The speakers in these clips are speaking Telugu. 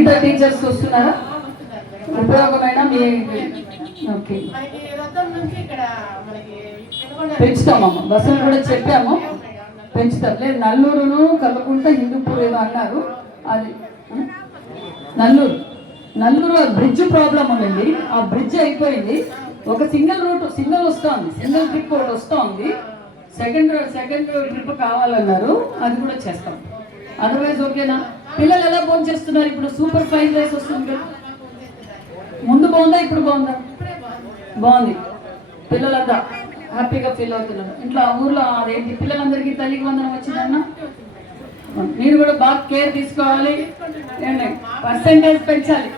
మిగతా టీచర్స్ వస్తున్నారా? ఉపయోగమైన మీ ఓకే పెంచుతామమ్మ. బస్సులు కూడా చెప్పాము పెంచుతాం. లేదు నల్లూరును కలుపుకుంటా హిందూపూర్ ఏదో అన్నారు. అది నల్లూరు బ్రిడ్జ్ ప్రాబ్లం ఉందండి. ఆ బ్రిడ్జ్ అయిపోయింది. ఒక సింగిల్ రూట్ సింగిల్ వస్తుంది, సింగిల్ ట్రిప్ ఒకటి వస్తుంది. సెకండ్ ట్రిప్ కావాలన్నారు, అది కూడా చేస్తాం. అదర్వైజ్ ఓకేనా? పిల్లలు ఎలా ఫోన్ చేస్తున్నారు? ఇప్పుడు సూపర్ ఫ్రైడ్ రైస్ వస్తుంది కదా, ముందు బాగుందా ఇప్పుడు బాగుందా? బాగుంది. పిల్లలంతా హ్యాపీగా ఫీల్ అవుతున్నారు. ఇంట్లో ఊర్లో అదేంటి పిల్లలందరికీ తల్లికి వందనం వచ్చిందన్న. మీరు కూడా బాగా కేర్ తీసుకోవాలి, పర్సెంటేజ్ పెంచాలి.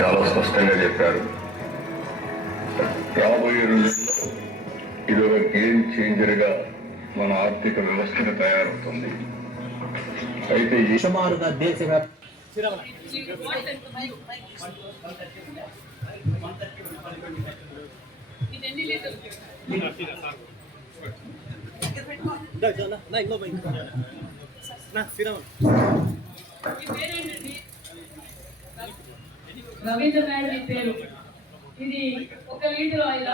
చాలా స్పష్టంగా చెప్పారు. రాబోయే రోజుల్లో ఇది ఒక గేమ్ చేంజర్ గా మన ఆర్థిక వ్యవస్థను తయారవుతుంది. అయితే సుమారుగా దేశవ్యాప్తంగా రవీంద్ర నాయుడు మీ పేరు. ఇది 1 లీటర్ ఆయిల్.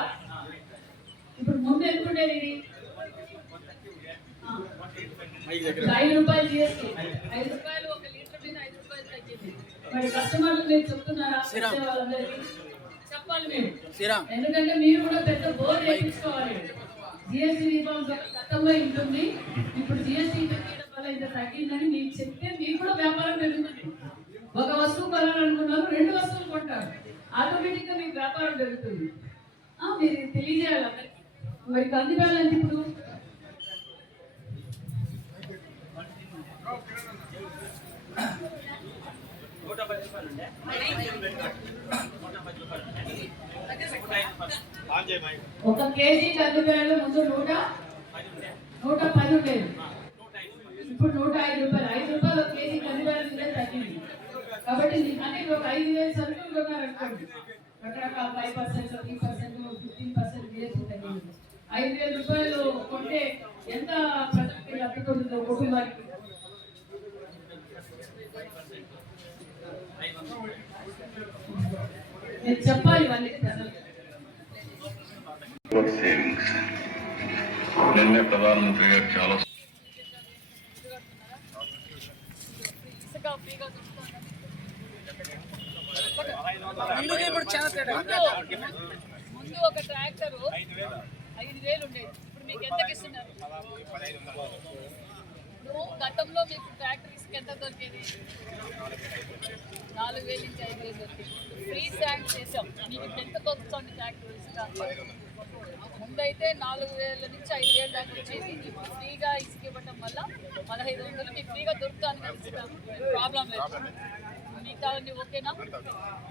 ఇప్పుడు ముందు ఎంత ఉండేది? ఇది 5 రూపాయలు జిఎస్టీ. 5 రూపాయలు 1 లీటర్ మీద 5 రూపాయలు తగ్గింది. మరి కస్టమర్లు మీరు చెప్తున్నారా? వాళ్ళందరికీ చెప్పాలి మీరు, ఎందుకంటే మీరు కూడా పెద్ద బోర్ వేయించుకోవాలి. జిఎస్టీ రిఫార్మ్స్ గతంలో ఉంటుంది, ఇప్పుడు జిఎస్టీ తగ్గడం వల్ల ఇంత తగ్గిందని మీకు చెప్తే మీకు కూడా వ్యాపారం పెరుగుతుంది. ఒక వస్తువు కొనాలనుకున్నారు, 2 వస్తువులు కొంటారు, ఆటోమేటిక్ గా మీకు వ్యాపారం పెరుగుతుంది. మీరు తెలియజేయాలి అందరికి. మరి కందిబ్యాలు ఎంత ఇప్పుడు? ఒక కేజీ కందిబ్యాలు ముందు 110 ఉండేది, ఇప్పుడు 105 రూపాయలు. 5 రూపాయలు 1 కేజీ కందిబ్యాలు మీద తగ్గింది. కాబట్టి అంటే ఒక 5,000 సరుకులు కొన్నారనుకోండి, రకరకాల 5%, 3%, 15% జిఎస్టీ తగ్గింది. 5,000 రూపాయలు కొంటే ఎంత ప్రజలకి లబ్ధి పొందుతుందో కుటుంబానికి? మీరు చెప్పాలి వాళ్ళకి. నిన్నే ప్రధానమంత్రి గారు చాలా ముందు ఒక ట్రాక్టర్ 5,000 ఉండేది, ఇప్పుడు మీకు ఎంతకి ఇస్తున్నారు? గతంలో మీకు ట్రాక్టర్ ఇసుక ఎంత దొరికేది? 4,000 నుంచి 5,000 దొరికేది. ఫ్రీ శాండ్ చేసాం, మీకు ఎంత వస్తుంది ట్రాక్టర్ ఇసుక? ముందైతే 4,000 నుంచి 5,000 దాకా వచ్చేది. ఇప్పుడు ఫ్రీగా ఇసుక ఇవ్వడం వల్ల 1,500 మీకు ఫ్రీగా దొరుకుతుంది. ప్రాబ్లం లేదు. మీకు కావాలని ఓకేనా?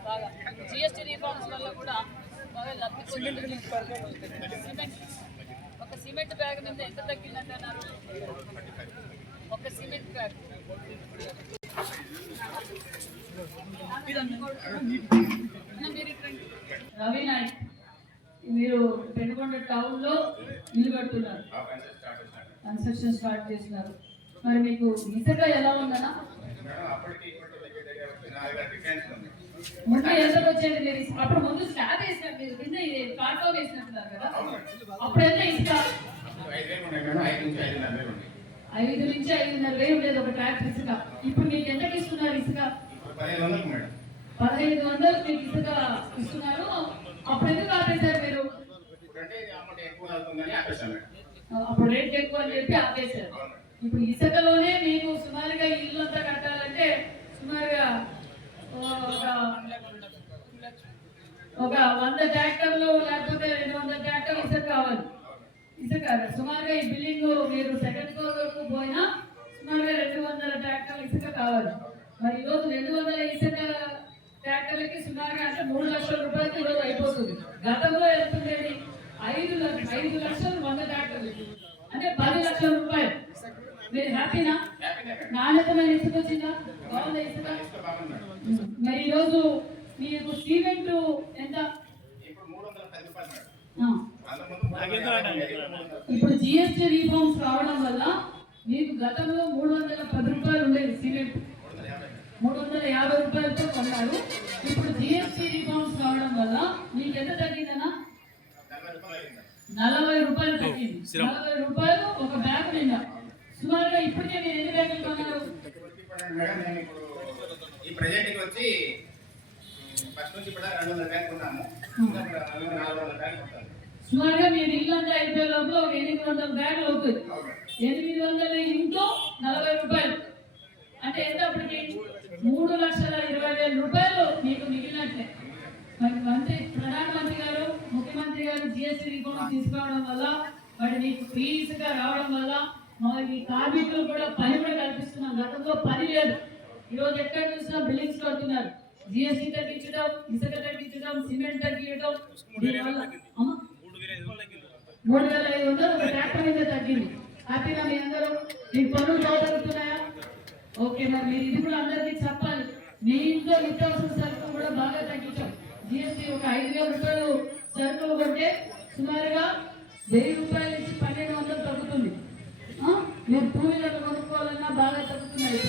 బాగా జిఎస్టీ రిఫార్మ్స్ వల్ల కూడా బాగా లబ్ధి పొందుతుంది. సిమెంట్ ఒక సిమెంట్ బ్యాగ్ మీద ఎంత తగ్గిందంటున్నారు? ఒక సిమెంట్ బ్యాగ్ రవి నాయక్, మీరు పెనుకొండ టౌన్ లో ఇల్లు కడుతున్నారు, కన్స్ట్రక్షన్ స్టార్ట్ చేస్తున్నారు. మరి మీకు ఇసుక ఎలా ఉందన్నా? ముందు ఎంత వచ్చేది? మీరు అప్పుడు ముందు స్లాబ్ వేసినారు, మీరు కింద కార్టో వేసినట్టున్నారు కదా, అప్పుడు ఎంత ఇసుక? 5 నుంచి 5,500 ఉండేది ఒక ట్రాక్టర్ ఇసుక. ఇప్పుడు మీకు ఎంతకి ఇస్తున్నారు ఇసుక? 1,500 మీకు ఇసుక ఇస్తున్నారు. అప్పుడు ఎందుకు ఆపేశారు మీరు? అప్పుడు రేట్ ఎక్కువ అని చెప్పి ఆపేశారు. ఇప్పుడు ఇసుకలోనే మీకు సుమారుగా ఇల్లు అంతా కట్టాలంటే సుమారుగా ఒక 100 ట్రాక్టర్లు లేకపోతే 200 ట్రాక్టర్లు ఇసుక కావాలి. ఇసుక సుమారుగా ఈ బిల్డింగ్ మీరు 2nd ఫ్లోర్ వరకు పోయినా సుమారుగా 200 ట్రాక్టర్లు ఇసుక కావాలి. మరి ఈరోజు 200 ఇసుక ట్రాక్టర్లకి సుమారుగా అంటే 3 లక్షల రూపాయలకి ఈరోజు అయిపోతుంది. గతంలో ఎంత ఉండేది? 5 లక్షలు 100 ట్రాక్టర్లకి అంటే 10 లక్షల రూపాయలు. మీరు హ్యాపీనా? నాణ్యతమైన ఇసుక వచ్చిందా? బాగుందా ఇసుక? మరి ఈరోజు మీకు సిమెంట్ ఎంత? ఇప్పుడు జిఎస్టీ రీఫార్మ్స్ రావడం వల్ల మీకు గతంలో 310 రూపాయలు ఉండేది సిమెంట్, 350 రూపాయలతో కొన్నారు. ఇప్పుడు జిఎస్టీ రీఫార్మ్స్ రావడం వల్ల మీకు ఎంత తగ్గిందన్నా? 40 రూపాయలు తగ్గింది. 40 రూపాయలు ఒక బ్యాగ్ నిండా. సుమారుగా ఇప్పటికే మీరు ఎన్ని బ్యాగులు కొన్నారు? ఈ ప్రజెంట్కి వచ్చి ఫస్ట్ నుంచి ఇప్పుడు 200 బ్యాగ్ కొన్నాము. 400 బ్యాగ్ కొట్టాము. సుమారుగా మీరు ఇల్లు అంతా అయిపోయే లోపల ఒక 800 బ్యాగులు అవుతుంది. 800 ఇంట్లో 40 రూపాయలు అంటే ఎంత? అప్పటికి 3,20,000 రూపాయలు మీకు మిగిలినట్లే. మరి ప్రధానమంత్రి గారు, ముఖ్యమంత్రి గారు జిఎస్టీ రిఫార్మ్ తీసుకురావడం వల్ల, మరి మీకు ఫ్రీ ఇసుక రావడం వల్ల మరి కార్మికులు కూడా పని కూడా కల్పిస్తున్నాం. గతంలో పని లేదు. ఈరోజు ఎక్కడ చూసినా బిల్డింగ్స్ కడుతున్నారు. జిఎస్టీ తగ్గించడం, ఇసుక తగ్గించడం, సిమెంట్ తగ్గించడం, 3,500 ఒక ట్రాక్టర్ మీద తగ్గింది. హ్యాపీగా మీ అందరూ మీకు పనులు బాగుతున్నాయా? ఓకే, మరి మీరు ఇది కూడా అందరికీ చెప్పాలి. మీ ఇంట్లో నిత్యావసర సరుకులు కూడా బాగా తగ్గించాం. జిఎస్టీ ఒక 5,000 రూపాయలు సరుకులు కొంటే సుమారుగా 1,000 రూపాయల నుంచి 1,200 తగ్గుతుంది. మీరు 2 వీలర్లు కొనుక్కోవాలన్నా బాగా తగ్గుతున్నాయి.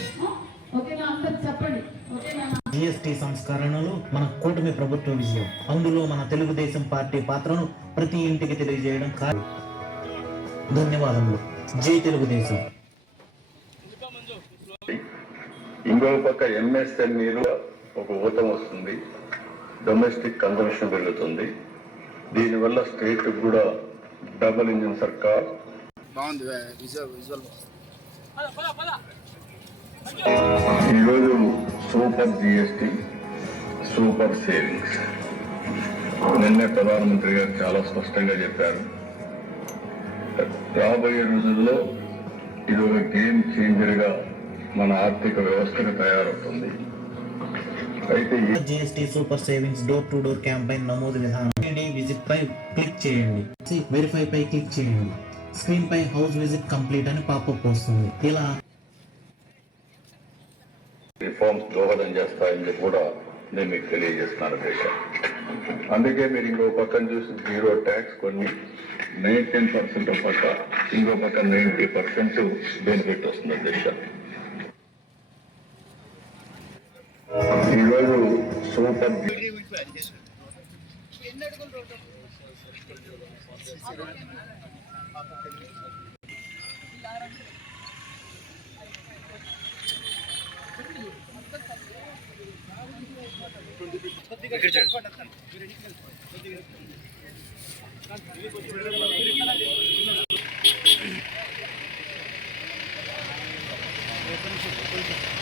ఓకేనా? అందరికి చెప్పండి. ఓకేనా? జిఎస్టీ సంస్కరణలు మన కూటమి ప్రభుత్వ విజయం. అందులో మన తెలుగుదేశం పార్టీ పాత్రను ప్రతి ఇంటికి తెలియజేయడం కాదు. ధన్యవాదములు. జై తెలుగుదేశం. ఇంకో పక్క ఎంఎస్ఎంఈలో ఒక ఊతం వస్తుంది, డొమెస్టిక్ కన్సంప్షన్ పెరుగుతుంది. దీనివల్ల స్టేట్ కూడా డబుల్ ఇంజిన్ సర్కార్. బాగుంది విజువల్. ఈరోజు సూపర్ జిఎస్టి, సూపర్ సేవింగ్స్. నిన్నే ప్రధానమంత్రి గారు చాలా స్పష్టంగా చెప్పారు. రాబోయే రోజుల్లో ఇది ఒక గేమ్ చేంజర్ గా మన ఆర్థిక వ్యవస్థకు తయారవుతుంది. అయితే GST super savings door to door campaign నమోదు విధానం. విజిట్ పై క్లిక్ చేయండి, వెరిఫై పై క్లిక్ చేయండి. స్క్రీన్ పై హౌస్ విజిట్ కంప్లీట్ అని పాపప్ వస్తుంది. ఇలా రిఫార్మ్స్ దోహదం చేస్తాయని కూడా నేను మీకు తెలియజేస్తున్నాను దేశ. అందుకే మీరు ఇంకో పక్కన చూసి 0 ట్యాక్స్ కొన్ని 19% పక్క, ఇంకో పక్క 90% బెనిఫిట్ వస్తుంది దేశ. ఈరోజు సూపర్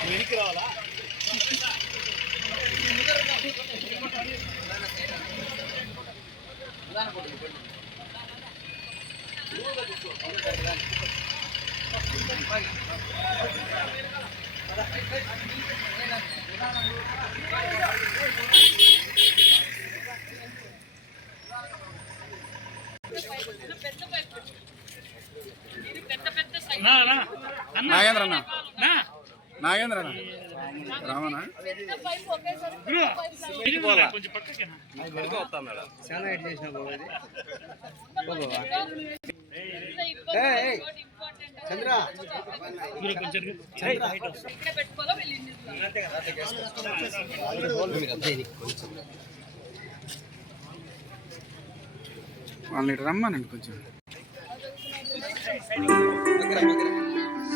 వెనక్కి రావాలా? నాగేంద్ర అన్న, నాగేంద్ర అన్న, రామనా చాలా ఎడ్ చేసిన చంద్ర వాళ్ళని రమ్మనండి కొంచెం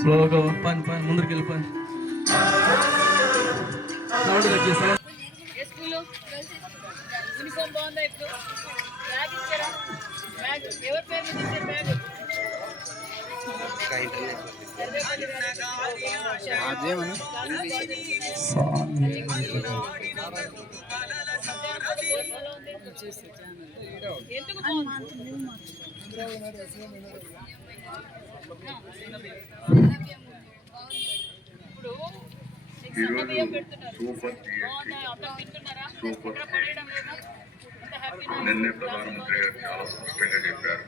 స్లోగా పని ముందరికి వెళ్ళిపోయి సౌండ్ వచ్చేసా. యూనిఫామ్ బాగుందా? ఇప్పుడు బ్యాగ్ ఇచ్చారా? బ్యాగ్ ఎవరి పేరు మీద ఇచ్చారు? బ్యాగ్ ఎందుకు నిన్నే ప్రధానమంత్రి గారు చాలా స్పష్టంగా చెప్పారు.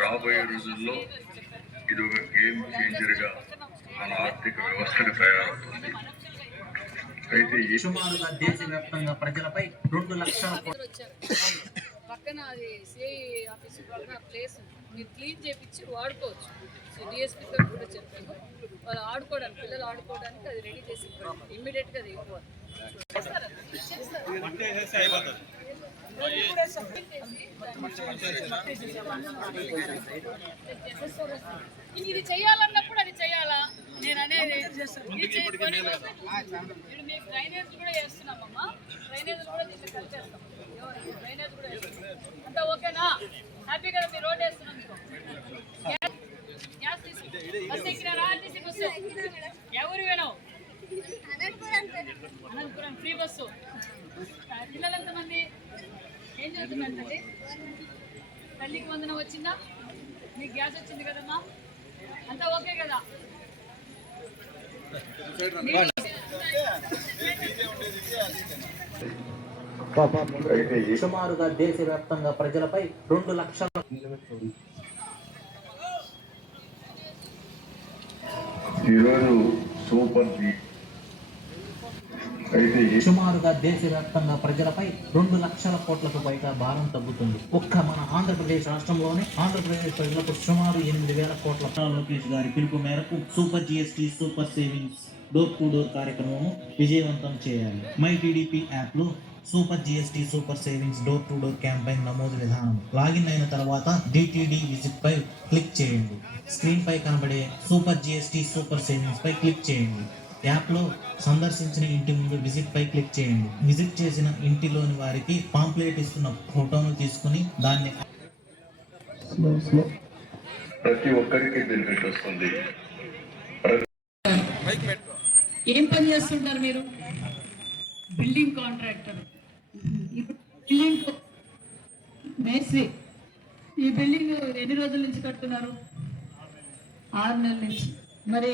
రాబోయే రోజుల్లో ఇది ఒక గేమ్ చేంజర్ గా మన ఆర్థిక వ్యవస్థకు తయారవుతుంది. అయితే సుమారుగా దేశవ్యాప్తంగా ప్రజలపై 2 లక్షల పక్కన అది సిఐ ఆఫీస్ పక్కన ప్లేస్ ఉంది, మీరు క్లీన్ చేయించి వాడుకోవచ్చు. సో డిఎస్పీ గారు కూడా చెప్పాను, వాళ్ళు ఆడుకోవడానికి, పిల్లలు ఆడుకోవడానికి అది రెడీ చేసి ఇమ్మీడియట్గా అది ఇవ్వాలి. ఇది చేయాలన్నప్పుడు అది చేయాలా నేను అనేది. ఇప్పుడు మీకు డ్రైనేజ్ కూడా చేస్తున్నామమ్మా, డ్రైనేజ్ కూడా దీంట్లో కలిపేస్తాం, డ్రైనేజ్ కూడా వేస్తున్నాం. అంతా ఓకేనా? హ్యాపీ కదా? మీరు రోడ్ వేస్తున్నాం, మీకు గ్యాస్ తీసుకు బస్ ఎక్కినారా? ఆర్టీసీ బస్సు ఎవరు వినవు, అనంతపురం ఫ్రీ బస్సు. పిల్లలు ఎంతమంది ఏం చదువుతున్నారు తల్లి? తల్లికి వందనం వచ్చిందా? మీకు గ్యాస్ వచ్చింది కదమ్మా? అంతా ఓకే కదా? సుమారుగా దేశవ్యాప్తంగా ప్రజలపై 2 లక్షల ఈరోజు సూపర్ జీ అయితే సుమారుగా దేశవ్యాప్తంగా ప్రజలపై 2 లక్షల కోట్లకు పైగా భారం తగ్గుతుంది. ఒక్క మన ఆంధ్రప్రదేశ్ రాష్ట్రంలోనే ఆంధ్రప్రదేశ్ ప్రజలకు సుమారు 8,000 కోట్ల. లోకేష్ గారి పిలుపు మేరకు super GST super savings door to door కార్యక్రమం విజయవంతం చేయాలి. మై టీడీపీ యాప్ లో super GST super savings door to door campaign నమోదు విధానం. లాగిన్ అయిన తర్వాత డిటిడి విజిట్ పై క్లిక్ చేయండి. స్క్రీన్ పై కనబడే సూపర్ జిఎస్టీ సూపర్ సేవింగ్స్ పై క్లిక్ చేయండి. యాప్ లో సందర్శించిన ఇంటి ముందు విజిట్ పై క్లిక్ చేయండి. విజిట్ చేసిన ఇంటిలోని వారికి పాంప్లెట్ ఇస్తున్న ఫోటోను తీసుకుని దాన్ని ప్రతి ఒక్కరికి బెనిఫిట్ వస్తుంది. ఏం పని చేస్తుంటారు మీరు? బిల్డింగ్ కాంట్రాక్టర్, బిల్డింగ్ మేస్త్రి. ఈ బిల్డింగ్ ఎన్ని రోజుల నుంచి కడుతున్నారు? 6 నెలల నుంచి. మరి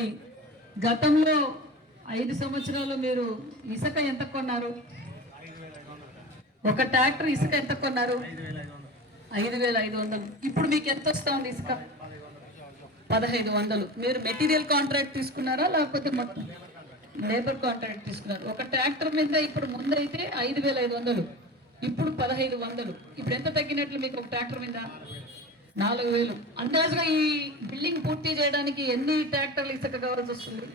గతంలో 5 సంవత్సరాలు మీరు ఇసుక ఎంత కొన్నారు? ఒక ట్రాక్టర్ ఇసుక ఎంత కొన్నారు? 5,500. ఇప్పుడు మీకు ఎంత వస్తుంది ఇసుక? 1,500. మీరు మెటీరియల్ కాంట్రాక్ట్ తీసుకున్నారా లేకపోతే మొత్తం లేబర్ కాంట్రాక్ట్ తీసుకున్నారు? ఒక ట్రాక్టర్ మీద ఇప్పుడు ముందైతే 5,500, ఇప్పుడు 1,500. ఇప్పుడు ఎంత తగ్గినట్లు మీకు ఒక ట్రాక్టర్ మీద? 4,000. అందాజుగా ఈ బిల్డింగ్ పూర్తి చేయడానికి ఎన్ని ట్రాక్టర్లు ఇసుక కావాల్సి వస్తుంది?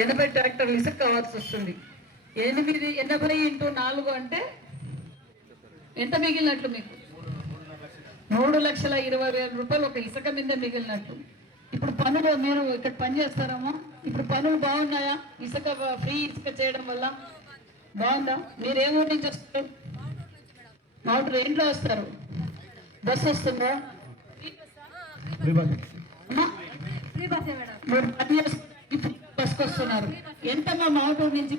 80 ట్రాక్టర్లు ఇసుక కావాల్సి వస్తుంది. 80 ఇంటూ 4 అంటే ఎంత మిగిలినట్లు మీకు? 3,20,000 రూపాయలు ఒక ఇసుక మీద మిగిలినట్టు. ఇప్పుడు పనులు మీరు ఇక్కడ పని చేస్తారమ్మా, ఇప్పుడు పనులు బాగున్నాయా? ఇసుక ఫ్రీ ఇసుక చేయడం వల్ల బాగుందా? మీరు ఏ ఊరి నుంచి వస్తారు? మాకు ట్రైన్లో వస్తారు, బస్సు వస్తుందా? మీరు పని చేస్తారు, బస్కి వస్తున్నారు. ఎంతమ్మా మాటూరు నుంచి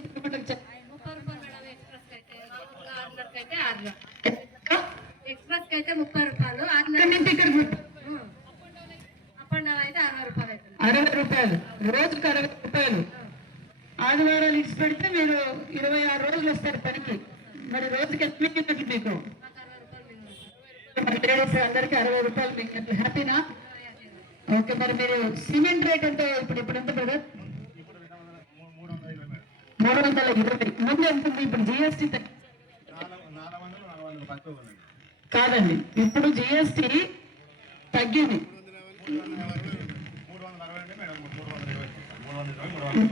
ఎక్స్ప్రెస్ కి అయితే 30 రూపాయలు, ఇక్కడ అప్ అండ్ డౌన్ అయితే 60 రూపాయలు. 60 రూపాయలు, రోజుకు 60 రూపాయలు. ఆదివారాలు ఇచ్చి పెడితే మీరు 26 రోజులు వస్తారు పనికి. మరి రోజుకి ఎంత మిగిలినట్లు మీకు? లేడీస్ అందరికి 60 రూపాయలు మిగిలినట్లు. హ్యాపీనా? ఓకే. మరి మీరు సిమెంట్ రేట్ ఎంత ఇప్పుడు ఎంత బ్రదర్? 320. ముందు ఎంత ఉంది? ఇప్పుడు జిఎస్టీ కాదండి, ఇప్పుడు జిఎస్టీ తగ్గింది.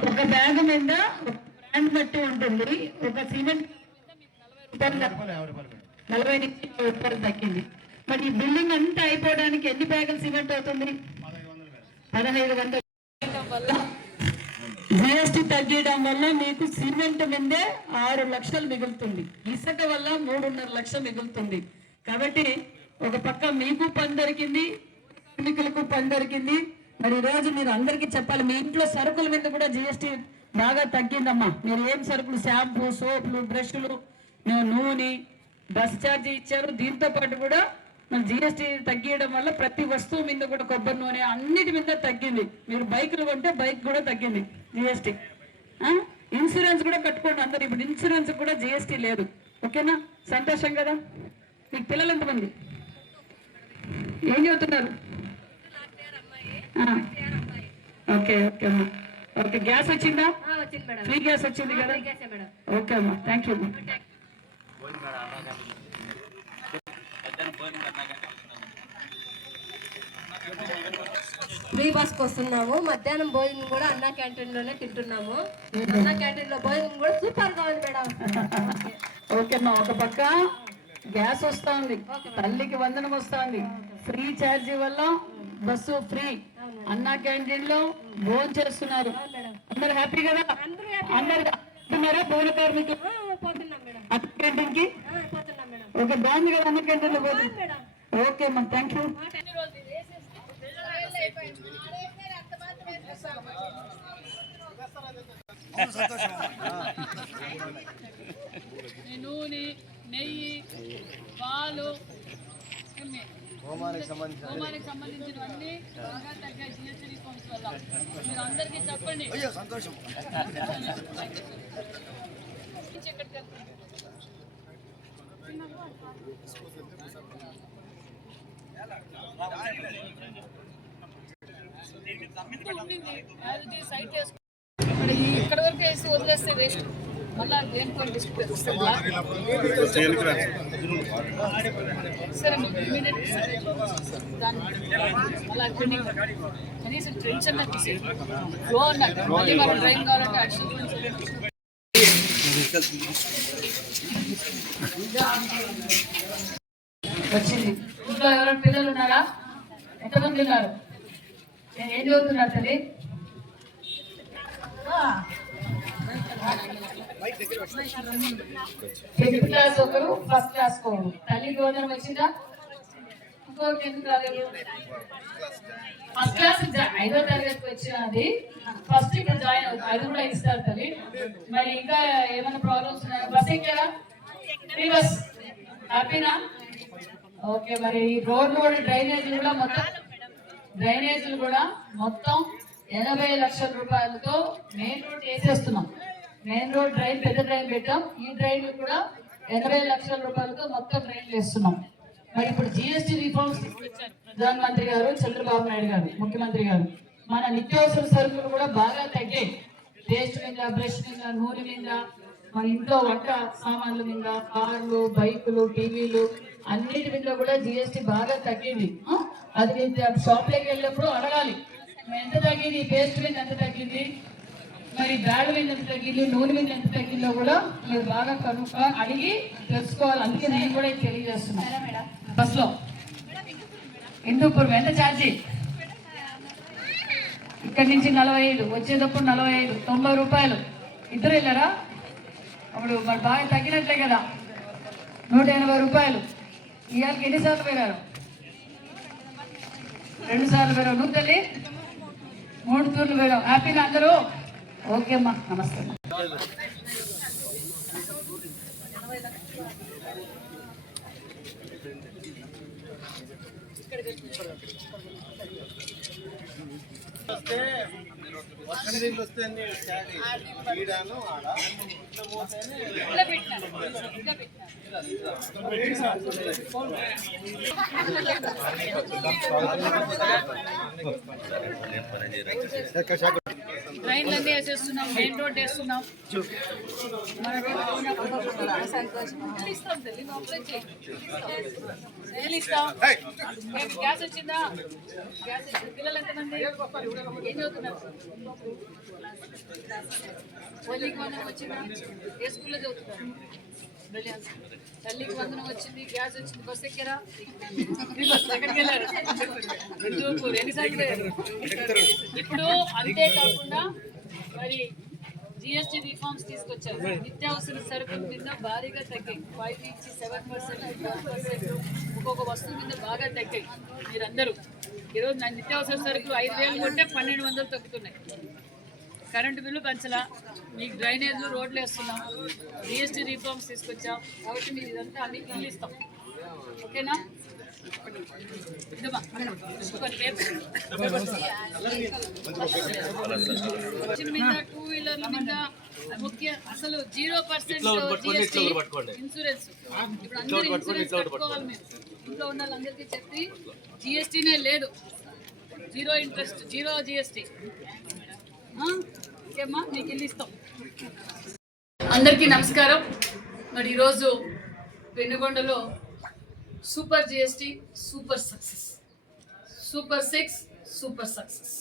ఒక బ్యాగ్ మీద బ్రాండ్ బట్టి ఉంటుంది. ఒక సిమెంట్ 40 నుంచి 50 రూపాయలు తగ్గింది. మరి ఈ బిల్డింగ్ అంతా అయిపోవడానికి ఎన్ని బ్యాగులు సిమెంట్ అవుతుంది? 1,500. వల్ల జిఎస్టీ తగ్గడం వల్ల మీకు సిమెంట్ మీదే 6 లక్షలు మిగులుతుంది, ఇసుక వల్ల 3.5 లక్షలు మిగులుతుంది. కాబట్టి ఒక పక్క మీకు పని దొరికింది, కార్మికులకు పని దొరికింది. మరి ఈ రోజు మీరు అందరికీ చెప్పాలి, మీ ఇంట్లో సరుకుల మీద కూడా జిఎస్టీ బాగా తగ్గిందమ్మా. మీరు ఏం సరుకులు, షాంపూ, సోపులు, బ్రష్లు, నూనె, బస్ ఛార్జీ ఇచ్చారు. దీంతో పాటు కూడా మన జిఎస్టీ తగ్గియడం వల్ల ప్రతి వస్తువు మీద కూడా, కొబ్బరి నూనె అన్నిటి మీద తగ్గింది. మీరు బైకులు కొంటే బైక్ కూడా తగ్గింది జిఎస్టీ. ఇన్సూరెన్స్ కూడా కట్టుకోండి అందరు. ఇప్పుడు ఇన్సూరెన్స్ కూడా జిఎస్టీ లేదు. ఓకేనా? సంతోషం కదా? మీకు పిల్లలు ఎంతమంది? ఏం చదువుతున్నారు? ఓకే ఓకే అమ్మా. ఓకే, గ్యాస్ వచ్చిందా? వచ్చింది మేడం. ఫ్రీ గ్యాస్ వచ్చింది కదా? మేడం. ఓకే అమ్మా, థ్యాంక్ యూ అమ్మా. ఫ్రీ బస్కి వస్తున్నాము. మధ్యాహ్నం భోజనం కూడా అన్నా క్యాంటీన్ లోనే తింటున్నాము. అన్నా క్యాంటీన్ లో భోజనం కూడా సూపర్ గా ఉంది మేడం. ఓకే అమ్మా, ఒక పక్క గ్యాస్ వస్తుంది, తల్లికి వందనం వస్తుంది, ఫ్రీ ఛార్జీ వల్ల బస్సు ఫ్రీ, అన్నా క్యాంటీన్ లో భోజనం చేస్తున్నారు. అందరు హ్యాపీ కదా? అందరు తిన్నారా? భోజన కార్మికులు పోతున్నాం మేడం. అన్న క్యాంటీన్ కి పోతున్నాం మేడం. ఓకే, బాగుంది కదా అన్న క్యాంటీన్ లో భోజనం? ఓకే అమ్మా, థ్యాంక్ యూ. నూనె, నెయ్యి, పాలు, హోమానికి సంబంధించినవన్నీ బాగా తగ్గాయి జిఎస్టీ రిఫార్మ్స్ వల్ల. మీరు అందరికీ చెప్పండి. సంతోషం. ఇక్కడ వరకు వేసి వదిలేస్తే వేస్ట్. మళ్ళీ దేనికో డిస్ట్రిక్ట్ సరే అలా కనీసం ట్రెండ్స్ అన్నా తీసి ఫ్లో అన్నట్టు మళ్ళీ మనం డ్రైవింగ్ కావాలంటే అడిషనల్ వచ్చింది. ఇంట్లో ఎవరైనా పిల్లలు ఉన్నారా? ఎంతమంది ఉన్నారు? నేను ఏం చదువుతున్నారు తల్లి? టెన్త్ క్లాస్ ఒకరు, ఫస్ట్ క్లాస్ ఒకరు. తల్లికి వందనం వచ్చిందా? ఇంకొకటి ఎందుకు రాలేదు? ఫస్ట్ క్లాస్ 5వ తరగతికి వచ్చినది, ఫస్ట్ ఇప్పుడు జాయిన్ అవుతుంది. అది కూడా ఇస్తారు తల్లి. మరి ఇంకా ఏమైనా ప్రాబ్లమ్స్ ఉన్నాయా? బస్ ఎక్కారా? ఫ్రీ బస్, హ్యాపీనా? ఓకే, మరి రోడ్లు కూడా డ్రైనేజీలు కూడా మొత్తం 80 లక్షల రూపాయలతో మెయిన్ రోడ్ వేసేస్తున్నాం. మెయిన్ రోడ్ డ్రైన్, పెద్ద డ్రైన్ పెట్టాం. ఈ డ్రైన్ కూడా 80 లక్షల రూపాయలతో మొత్తం డ్రైన్ వేస్తున్నాం. మరి ఇప్పుడు జిఎస్టీ రిఫార్మ్స్ తీసుకొచ్చారు ప్రధానమంత్రి గారు, చంద్రబాబు నాయుడు గారు, ముఖ్యమంత్రి గారు. మన నిత్యావసర సరుకులు కూడా బాగా తగ్గాయి. పేస్ట్ మీద, బ్రష్ మీద, నూనె మీద, మన ఇంట్లో వంట సామాన్ల మీద, కార్లు, బైకులు, టీవీలు అన్నిటి మీద కూడా జిఎస్టీ బాగా తగ్గింది. అది షాప్లోకి వెళ్ళినప్పుడు అడగాలి, ఎంత తగ్గింది, పేస్ట్ మీద ఎంత తగ్గింది, మరి బ్యాడ్ మీద ఎంత తగ్గింది, నూనె మీద ఎంత తగ్గిందో కూడా మీరు బాగా అడిగి తెలుసుకోవాలి. అందుకే నేను కూడా తెలియజేస్తున్నాను. బస్లో హిందూపూర్ ఎంత ఛార్జీ? ఇక్కడి నుంచి 45, వచ్చేటప్పుడు 45, 90 రూపాయలు. ఇద్దరు వెళ్ళారా? అప్పుడు మరి బాగా తగ్గినట్లే కదా. 180 రూపాయలు. ఇవాళకి ఎన్నిసార్లు పోయారు? 2 సార్లు పోయారు. నువ్వు తల్లి 3 తూర్లు పోయావు. హ్యాపీగా అందరూ? ఓకే అమ్మా, నమస్తే అమ్మా. ట్రైన్లన్నీ వేసేస్తున్నాం, మెయిన్ రోడ్ వేస్తున్నాం. గ్యాస్ వచ్చిందా? గ్యాస్ వచ్చింది. పిల్లలు ఎంతమంది? ఏం చదువుతున్నారు? తల్లికి వందనం వచ్చిందా? ఏ స్కూల్లో చదువుతున్నారు? తల్లికి వందనం వచ్చింది, గ్యాస్ వచ్చింది, బస్ ఎక్కారా? ఎక్కడికి వెళ్ళారు? ఎన్నిసార్లు? ఇప్పుడు అంతేకాకుండా మరి జిఎస్టీ రిఫార్మ్స్ తీసుకొచ్చారు. నిత్యావసర సరుకుల మీద భారీగా తగ్గాయి. 5 నుంచి 7%, 12%, ఒక్కొక్క వస్తువు మీద బాగా తగ్గాయి. మీరందరూ ఈరోజు నా నిత్యావసర సరుకులు 5,000 కొంటే 1,200 తగ్గుతున్నాయి. కరెంటు బిల్లు పెంచలా, మీకు డ్రైనేజ్లు, రోడ్లు వేస్తున్నాం, జిఎస్టీ రిఫార్మ్స్ తీసుకొచ్చాం. కాబట్టి మీరు ఇదంతా అన్ని ఇల్లు ఇస్తాం. ఓకేనా? మీద 2 వీలర్ల మీద ముఖ్య అసలు 0% GST ఇన్సూరెన్స్. ఇప్పుడు అందరూ ఇన్సూరెన్స్ కట్టుకోవాలి. మీరు ఇంట్లో ఉన్న వాళ్ళందరికీ చెప్పి జిఎస్టీనే లేదు, జీరో ఇంట్రెస్ట్, జీరో జిఎస్టీ. ఓకేమ్మా, మీకు ఇల్లు ఇస్తాం. అందరికీ నమస్కారం. మరి ఈరోజు పెనుగొండలో super GST super success, super 6 super success.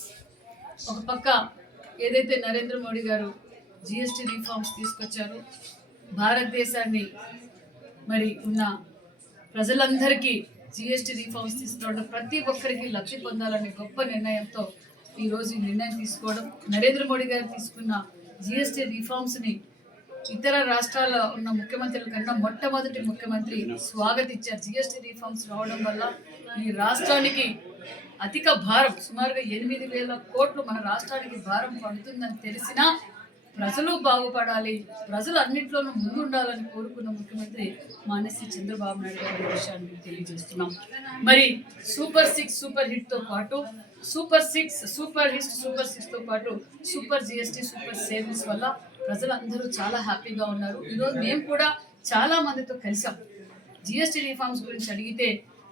ఒక పక్క ఏదైతే నరేంద్ర మోడీ గారు జిఎస్టీ రిఫార్మ్స్ తీసుకొచ్చారో భారతదేశాన్ని మరి ఉన్న ప్రజలందరికీ జిఎస్టీ రిఫార్మ్స్ తీసుకురావడం, ప్రతి ఒక్కరికి లబ్ధి పొందాలనే గొప్ప నిర్ణయంతో ఈరోజు ఈ నిర్ణయం తీసుకోవడం, నరేంద్ర మోడీ గారు తీసుకున్న జిఎస్టీ రిఫార్మ్స్ని ఇతర రాష్ట్రాల్లో ఉన్న ముఖ్యమంత్రుల కన్నా మొట్టమొదటి ముఖ్యమంత్రి స్వాగతించారు. జిఎస్టీ రిఫార్మ్స్ రావడం వల్ల ఈ రాష్ట్రానికి అధిక భారం, సుమారుగా 8,000 కోట్లు మన రాష్ట్రానికి భారం పడుతుందని తెలిసినా ప్రజలు బాగుపడాలి, ప్రజలు అన్నింటిలోనూ ముందుండాలని కోరుకున్న ముఖ్యమంత్రి మాన్యశ్రీ చంద్రబాబు నాయుడు గారి విషయాన్ని తెలియజేస్తున్నాం. మరి సూపర్ 6 సూపర్ హిట్తో పాటు సూపర్ 6 సూపర్ హిట్ సూపర్ 6తో పాటు సూపర్ జిఎస్టీ సూపర్ సేవింగ్స్ వల్ల ప్రజలందరూ చాలా హ్యాపీగా ఉన్నారు. ఈరోజు మేము కూడా చాలా మందితో కలిసాం. జిఎస్టీ రిఫార్మ్స్ గురించి అడిగితే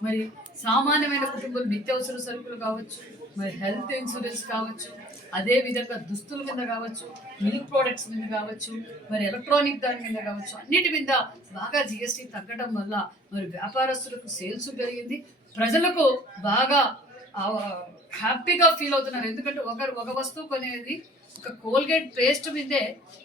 మరి సామాన్యమైన కుటుంబాలు నిత్యావసర సరుకులు కావచ్చు, మరి హెల్త్ ఇన్సూరెన్స్ కావచ్చు, అదేవిధంగా దుస్తుల మీద కావచ్చు, మిల్క్ ప్రోడక్ట్స్ మీద కావచ్చు, మరి ఎలక్ట్రానిక్ దాని మీద కావచ్చు, అన్నిటి మీద బాగా జిఎస్టీ తగ్గడం వల్ల మరి వ్యాపారస్తులకు సేల్స్ పెరిగింది, ప్రజలకు బాగా హ్యాపీగా ఫీల్ అవుతున్నారు. ఎందుకంటే ఒక వస్తువు కొనేది ఒక కోల్గేట్ పేస్ట్ మీదే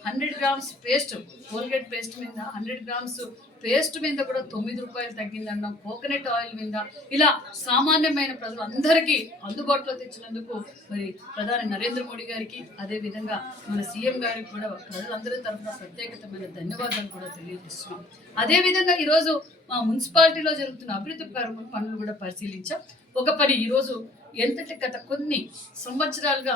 100 గ్రామ్స్ పేస్ట్, కోల్గేట్ పేస్ట్ మీద 100 గ్రామ్స్ పేస్ట్ మీద కూడా 9 రూపాయలు తగ్గిందన్నాం. కోకోనట్ ఆయిల్ మీద ఇలా సామాన్యమైన ప్రజలందరికీ అందుబాటులో తెచ్చినందుకు మరి ప్రధాని నరేంద్ర మోడీ గారికి, అదేవిధంగా మన సీఎం గారికి కూడా ప్రజలందరి తరఫున ప్రత్యేకమైన ధన్యవాదాలు కూడా తెలియజేస్తున్నాం. అదేవిధంగా ఈరోజు మా మున్సిపాలిటీలో జరుగుతున్న అభివృద్ధి పనులు కూడా పరిశీలించాం. ఒక పని ఈరోజు ఎంతటి గత కొన్ని సంవత్సరాలుగా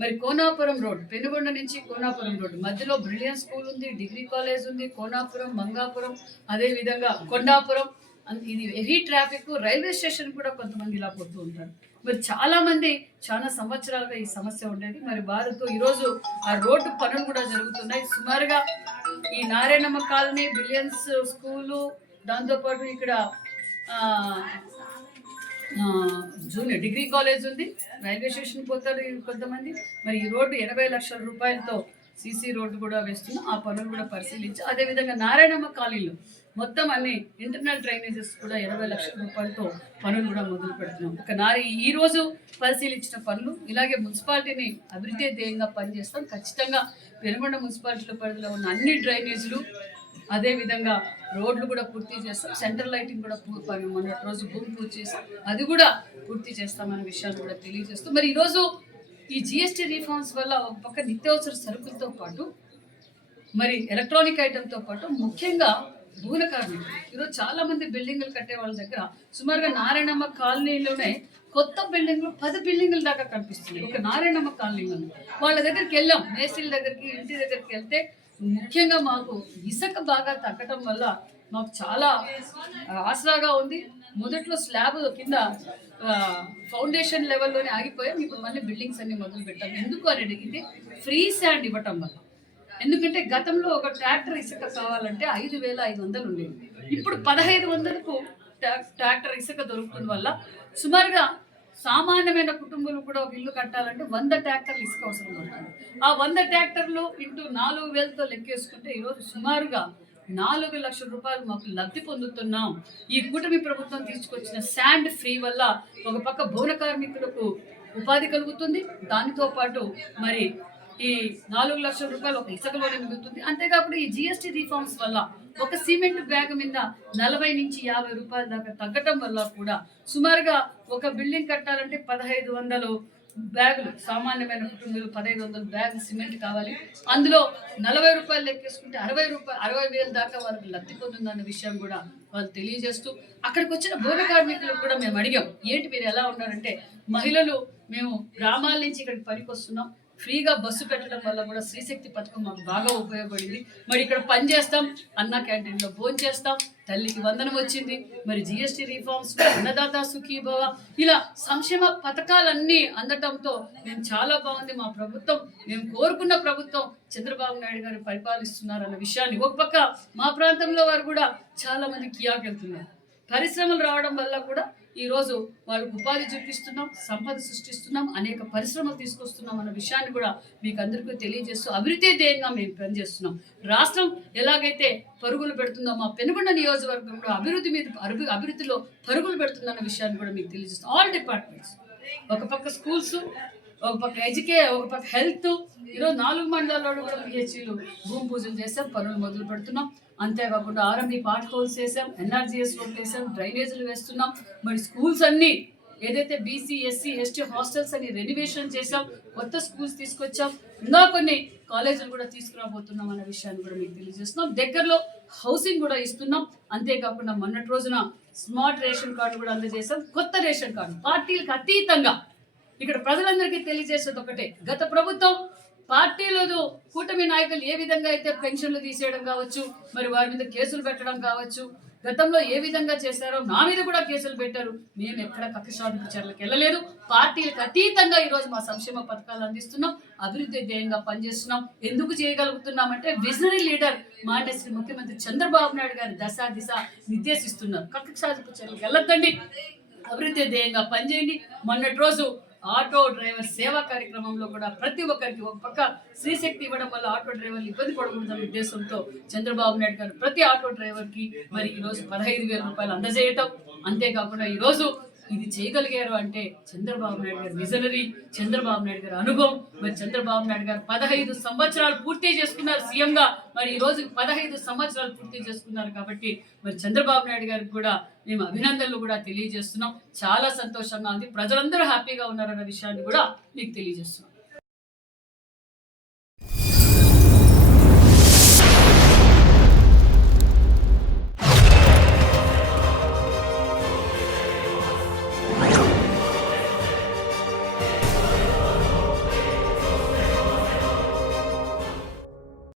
మరి కోనాపురం రోడ్, పెనుగొండ నుంచి కోనాపురం రోడ్ మధ్యలో బ్రిలియన్ స్కూల్ ఉంది, డిగ్రీ కాలేజ్ ఉంది, కోనాపురం, మంగాపురం, అదేవిధంగా కొండాపురం, ఇది హెవీ ట్రాఫిక్. రైల్వే స్టేషన్ కూడా కొంతమంది ఇలా పోతూ ఉంటారు. మరి చాలా మంది చాలా సంవత్సరాలుగా ఈ సమస్య ఉండేది. మరి వారితో ఈరోజు ఆ రోడ్డు పనులు కూడా జరుగుతున్నాయి. సుమారుగా ఈ నారాయణమ్మ కాలనీ, బ్రిలియన్స్ స్కూలు, దాంతోపాటు ఇక్కడ జూనియర్ డిగ్రీ కాలేజ్ ఉంది, రైల్వే స్టేషన్ పోతారు కొంతమంది. మరి ఈ రోడ్డు 80 లక్షల రూపాయలతో సీసీ రోడ్డు కూడా వేస్తున్నాం. ఆ పనులు కూడా పరిశీలించి, అదేవిధంగా నారాయణమ్మ కాలనీలో మొత్తం అన్ని ఇంటర్నల్ డ్రైనేజెస్ కూడా 80 లక్షల రూపాయలతో పనులు కూడా మొదలు పెడుతున్నాం. ఈ రోజు పరిశీలించిన పనులు ఇలాగే మున్సిపాలిటీని అభివృద్ధి ధ్యేయంగా పనిచేస్తాం. ఖచ్చితంగా పెనుగొండ మున్సిపాలిటీలో పరిధిలో ఉన్న అన్ని డ్రైనేజీలు, అదేవిధంగా రోడ్లు కూడా పూర్తి చేస్తాం. సెంట్రల్ లైటింగ్ కూడా మొన్నటి రోజు భూమి పూర్తి చేస్తాం, అది కూడా పూర్తి చేస్తామనే విషయాన్ని కూడా తెలియజేస్తూ మరి ఈరోజు ఈ జిఎస్టీ రిఫార్మ్స్ వల్ల ఒక పక్క నిత్యావసర సరుకులతో పాటు మరి ఎలక్ట్రానిక్ ఐటమ్తో పాటు ముఖ్యంగా భూన కార్మికులు, ఈరోజు చాలా మంది బిల్డింగులు కట్టే వాళ్ళ దగ్గర సుమారుగా నారాయణమ్మ కాలనీలోనే కొత్త బిల్డింగ్లు 10 బిల్డింగుల దాకా కనిపిస్తున్నాయి. ఒక నారాయణమ్మ కాలనీలో వాళ్ళ దగ్గరికి వెళ్ళాం, మేస్త్రీల దగ్గరికి, ఇంటి దగ్గరికి వెళ్తే ముఖ్యంగా మాకు ఇసుక బాగా తగ్గటం వల్ల మాకు చాలా ఆసరాగా ఉంది. మొదట్లో స్లాబ్ కింద ఫౌండేషన్ లెవెల్లోనే ఆగిపోయాం, ఇప్పుడు మళ్ళీ బిల్డింగ్స్ అన్ని మొదలు పెట్టాం. ఎందుకు అని అడిగితే ఫ్రీ శాండ్ ఇవ్వటం వల్ల. ఎందుకంటే గతంలో ఒక ట్రాక్టర్ ఇసుక కావాలంటే 5,500 ఉండేది, ఇప్పుడు 1,500కు ట్రాక్టర్ ఇసుక దొరుకుతున్న వల్ల సుమారుగా సామాన్యమైన కుటుంబాలు కూడా ఒక ఇల్లు కట్టాలంటే 100 ట్రాక్టర్లు ఇసుక అవసరం పడుతుంది. ఆ 100 ట్రాక్టర్లు ఇంటూ 4,000తో లెక్కేసుకుంటే ఈరోజు సుమారుగా 4 లక్షల రూపాయలు మాకు లబ్ధి పొందుతున్నాం. ఈ కూటమి ప్రభుత్వం తీసుకొచ్చిన శాండ్ ఫ్రీ వల్ల ఒక పక్క భవన కార్మికులకు ఉపాధి కలుగుతుంది, దానితో పాటు మరి ఈ 4 లక్షల రూపాయలు ఒక ఇసుకలోనే మిగులుతుంది. అంతేకాకుండా ఈ జిఎస్టీ రిఫార్మ్స్ వల్ల ఒక సిమెంట్ బ్యాగ్ మీద 40 నుంచి 50 రూపాయల దాకా తగ్గటం వల్ల కూడా సుమారుగా ఒక బిల్డింగ్ కట్టాలంటే 1,500 బ్యాగులు, సామాన్యమైన కుటుంబాలు 1,500 బ్యాగులు సిమెంట్ కావాలి. అందులో 40 రూపాయలు లెక్కేసుకుంటే 60,000 దాకా వారికి లబ్ధి పొందుతుందన్న విషయం కూడా వాళ్ళు తెలియజేస్తూ, అక్కడికి వచ్చిన భవన కార్మికులకు కూడా మేము అడిగాం, ఏంటి మీరు ఎలా ఉన్నారంటే, మహిళలు మేము గ్రామాల నుంచి ఇక్కడికి పనికి వస్తున్నాం, ఫ్రీగా బస్సు పెట్టడం వల్ల కూడా శ్రీశక్తి పథకం మాకు బాగా ఉపయోగపడింది. మరి ఇక్కడ పని చేస్తాం, అన్న క్యాంటీన్లో భోజనం చేస్తాం, తల్లికి వందనం వచ్చింది, మరి జిఎస్టీ రిఫార్మ్స్, అన్నదాత సుఖీభవ, ఇలా సంక్షేమ పథకాలన్నీ అందటంతో మేము చాలా బాగుంది, మా ప్రభుత్వం మేము కోరుకున్న ప్రభుత్వం చంద్రబాబు నాయుడు గారు పరిపాలిస్తున్నారు అన్న విషయాన్ని ఒక పక్క మా ప్రాంతంలో వారు కూడా చాలా మంది కియాకి వెళ్తున్నారు. పరిశ్రమలు రావడం వల్ల కూడా ఈరోజు వాళ్ళకు ఉపాధి చూపిస్తున్నాం, సంపద సృష్టిస్తున్నాం, అనేక పరిశ్రమలు తీసుకొస్తున్నాం అన్న విషయాన్ని కూడా మీకు అందరికీ తెలియజేస్తూ అభివృద్ధి ధ్యేయంగా మేము పనిచేస్తున్నాం. రాష్ట్రం ఎలాగైతే పరుగులు పెడుతుందో మా పెనుగొండ నియోజకవర్గం కూడా అభివృద్ధిలో పరుగులు పెడుతుందన్న విషయాన్ని కూడా మీకు తెలియజేస్తాం. ఆల్ డిపార్ట్మెంట్స్, ఒక పక్క స్కూల్స్, ఒక పక్క ఒక పక్క హెల్త్, ఈరోజు 4 మండలాల్లో కూడా పిహెచ్లు భూమి పూజలు చేసాం, పనులు మొదలు పెడుతున్నాం. అంతేకాకుండా ఆర్ఎంబి పార్ట్ హోల్స్ వేసాం, ఎన్ఆర్జీఎస్ రోడ్లు వేసాం, డ్రైనేజీలు వేస్తున్నాం. మరి స్కూల్స్ అన్నీ ఏదైతే బీసీ ఎస్సీ ఎస్టీ హాస్టల్స్ అని రెనోవేషన్ చేసాం, కొత్త స్కూల్స్ తీసుకొచ్చాం, ఇంకా కొన్ని కాలేజీలు కూడా తీసుకురాబోతున్నాం అన్న విషయాన్ని కూడా మీకు తెలియజేస్తున్నాం. దగ్గరలో హౌసింగ్ కూడా ఇస్తున్నాం. అంతేకాకుండా మొన్నటి రోజున స్మార్ట్ రేషన్ కార్డు కూడా అందజేసాం. కొత్త రేషన్ కార్డు పార్టీలకు అతీతంగా ఇక్కడ ప్రజలందరికీ తెలియజేసేది ఒకటే, గత ప్రభుత్వం పార్టీలు కూటమి నాయకులు ఏ విధంగా అయితే పెన్షన్లు తీసేయడం కావచ్చు, మరి వారి మీద కేసులు పెట్టడం కావచ్చు, గతంలో ఏ విధంగా చేశారో నా మీద కూడా కేసులు పెట్టారు. మేము ఎక్కడ కక్షసాధింపు చర్యలకు వెళ్ళలేదు. పార్టీలకు అతీతంగా ఈరోజు మా సంక్షేమ పథకాలు అందిస్తున్నాం, అభివృద్ధి ధ్యేయంగా పనిచేస్తున్నాం. ఎందుకు చేయగలుగుతున్నామంటే విజనరీ లీడర్ మాన్య శ్రీ ముఖ్యమంత్రి చంద్రబాబు నాయుడు గారి దిశ నిర్దేశిస్తున్నారు. కక్షసాధింపు చర్యలకు వెళ్ళొద్దండి, అభివృద్ధి ధ్యేయంగా పనిచేయండి. మొన్నటి రోజు ఆటో డ్రైవర్ సేవా కార్యక్రమంలో కూడా ప్రతి ఒక్కరికి ఒక పక్క శ్రీశక్తి ఇవ్వడం వల్ల ఆటో డ్రైవర్లు ఇబ్బంది పడకూడదనే ఉద్దేశంతో చంద్రబాబు నాయుడు గారు ప్రతి ఆటో డ్రైవర్కి మరి ఈరోజు 15,000 రూపాయలు అందజేయటం. అంతేకాకుండా ఈరోజు ఇది చేయగలిగారు అంటే చంద్రబాబు నాయుడు గారు విజనరీ, చంద్రబాబు నాయుడు గారి అనుభవం. మరి చంద్రబాబు నాయుడు గారు 15 సంవత్సరాలు పూర్తి చేసుకున్నారు సీఎంగా, మరి ఈ రోజు 15 సంవత్సరాలు పూర్తి చేసుకున్నారు. కాబట్టి మరి చంద్రబాబు నాయుడు గారికి కూడా మేము అభినందనలు కూడా తెలియజేస్తున్నాం. చాలా సంతోషంగా ఉంది, ప్రజలందరూ హ్యాపీగా ఉన్నారన్న విషయాన్ని కూడా మీకు తెలియజేస్తున్నాం.